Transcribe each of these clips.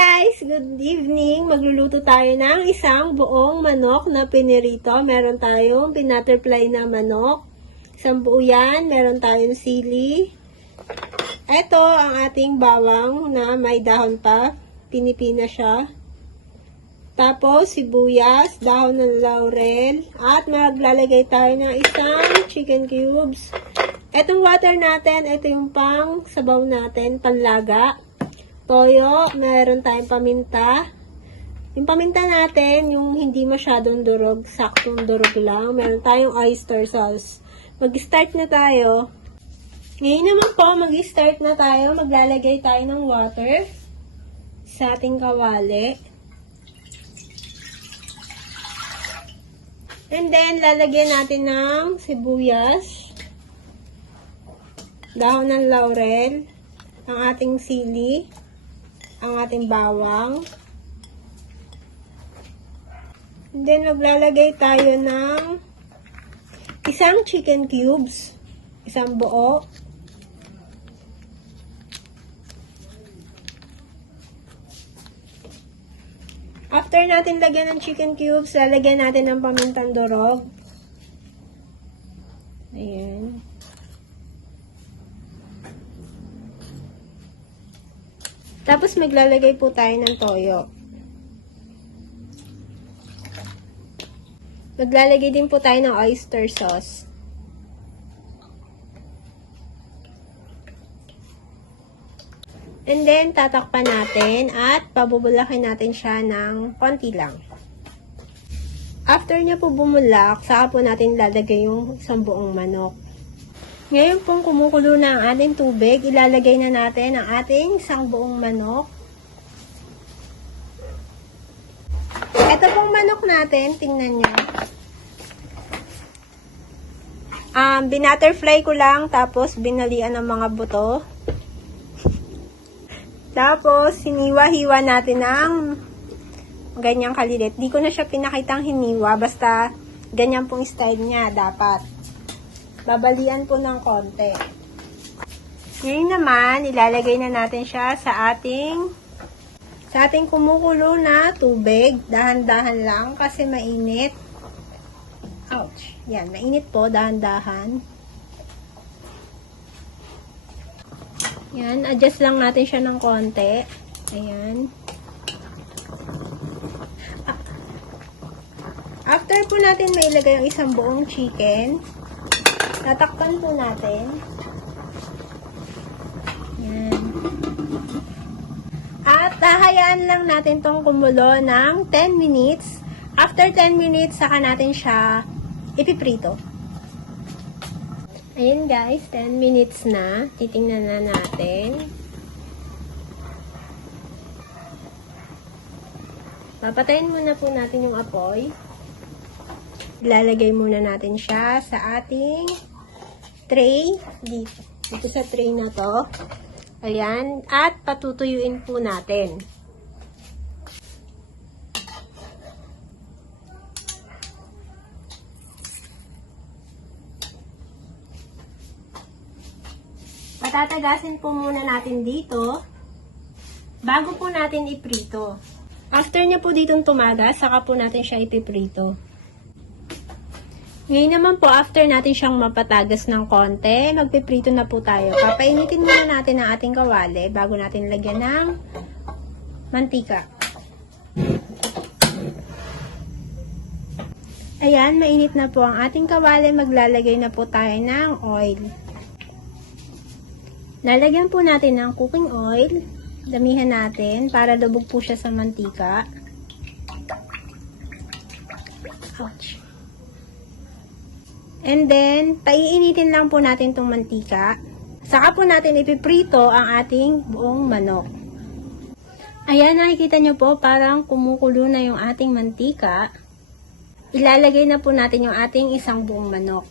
guys! Good evening! Magluluto tayo ng isang buong manok na pinirito. Meron tayong binutterfly na manok. Isang buo yan. Meron tayong sili. Ito ang ating bawang na may dahon pa. Pinipina siya. Tapos sibuyas, dahon ng laurel. At maglalagay tayo ng isang chicken cubes. Itong water natin, ito yung pang sabaw natin, panlaga. Toyo, meron tayong paminta. Yung paminta natin, yung hindi masyadong durog, saktong durog lang. Meron tayong oyster sauce. Mag-start na tayo. Ngayon naman po, mag-start na tayo. Maglalagay tayo ng water sa ating kawali. And then, lalagyan natin ng sibuyas, dahon ng laurel, ang ating sili, ang ating bawang. And then, maglalagay tayo ng isang chicken cubes, isang buo. After natin lagyan ng chicken cubes, lalagyan natin ng pamintang durog. Ayan. Tapos maglalagay po tayo ng toyo. Maglalagay din po tayo ng oyster sauce. And then, tatakpan natin at pabubulakin natin siya ng konti lang. After niya po bumulak, saka po natin lalagay yung isang buong manok. Ngayon pong kumukulo na ang ating tubig, ilalagay na natin ang ating isang buong manok. Ito pong manok natin, tingnan nyo. Binutterfly ko lang, tapos binalian ng mga buto. Tapos, hiniwa-hiwa natin ng ganyang kalilit. Di ko na siya pinakitang hiniwa, basta ganyan pong style niya, dapat. Babalian po ng konti. Ngayon naman, ilalagay na natin siya sa ating kumukulo na tubig. Dahan-dahan lang kasi mainit. Ouch! Yan, mainit po, dahan-dahan. Yan, adjust lang natin siya ng konti. Ayan. After po natin mailagay ang isang buong chicken, tatakpan po natin. Yan. At hahayaan lang natin tong kumulo ng 10 minutes. After 10 minutes, saka natin siya ipiprito. Ayan guys, 10 minutes na. Titingnan na natin. Papatayin muna po natin yung apoy. Ilalagay muna natin siya sa ating tray. Dito sa tray na to. Ayan. At patutuyuin po natin. Patatagasin po muna natin dito bago po natin iprito. After niya po ditong tumagas, saka po natin siya ipiprito. Ngayon naman po, after natin siyang mapatagas ng konti, magpiprito na po tayo. Papainitin muna natin ang ating kawali bago natin lagyan ng mantika. Ayan, mainit na po ang ating kawali. Maglalagay na po tayo ng oil. Lalagyan po natin ng cooking oil. Damihan natin para lubog po siya sa mantika. Ouch. And then, paiinitin lang po natin itong mantika. Saka po natin ipiprito ang ating buong manok. Ayan, nakikita nyo po, parang kumukulo na yung ating mantika. Ilalagay na po natin yung ating isang buong manok.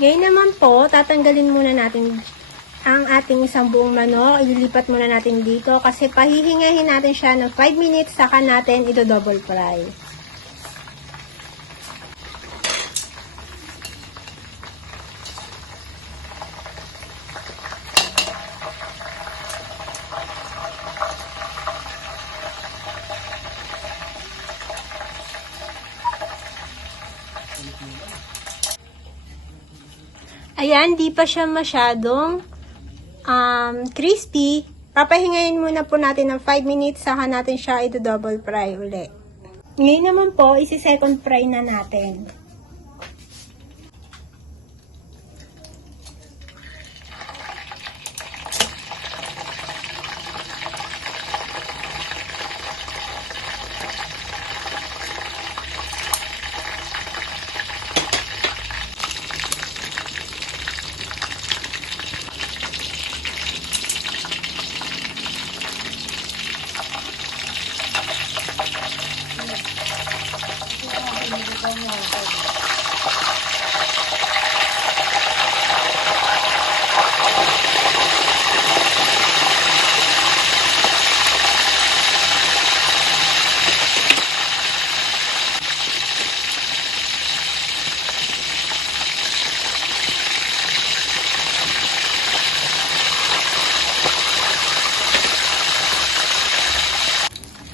Ngayon naman po, tatanggalin muna natin ang ating isang buong manok. Ililipat muna natin dito kasi pahihingahin natin siya ng 5 minutes saka natin double fry. Ayan, di pa siya masyadong crispy. Papahingayin muna po natin ng 5 minutes saka natin siya double fry uli. Ngayon naman po, isi-second fry na natin.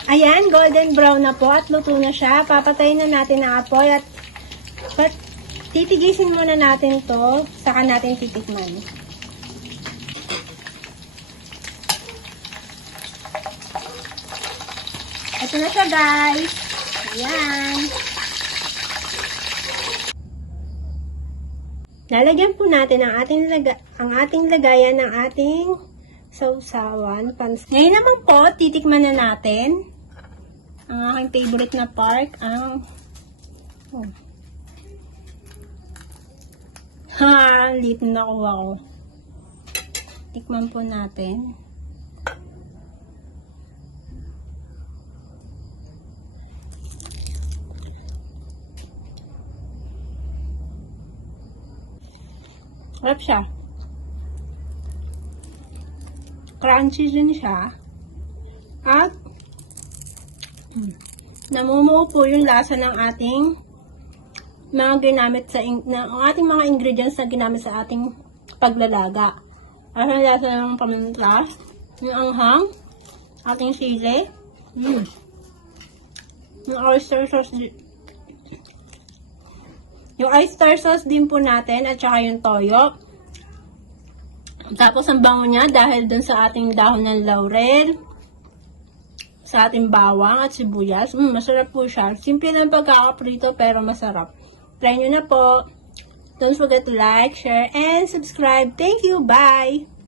Ayan, golden brown na po at luto na siya. Papatayin na natin ang apoy at titigisin muna natin to, saka natin titikman. Ito na siya, guys. Ayan. Lalagyan po natin ang ating lagayan ng ating sausawan. Ngayon naman po, titikman na natin ang aking favorite na part, ang lit na nakuha ko. Tikman po natin. Sarap siya. Crunchy din siya. At namumuo po yung lasa ng ating mga ginamit ang ating mga ingredients na ginamit sa ating paglalaga. Ang lasa ng paminta, yung anghang, ating sili, yung oyster sauce, din po natin at saka yung toyo. Tapos ang bango niya dahil dun sa ating dahon ng laurel, sa ating bawang at sibuyas. Masarap po siya. Simple lang pagkakaprito pero masarap. Try nyo na po. Don't forget to like, share, and subscribe. Thank you. Bye!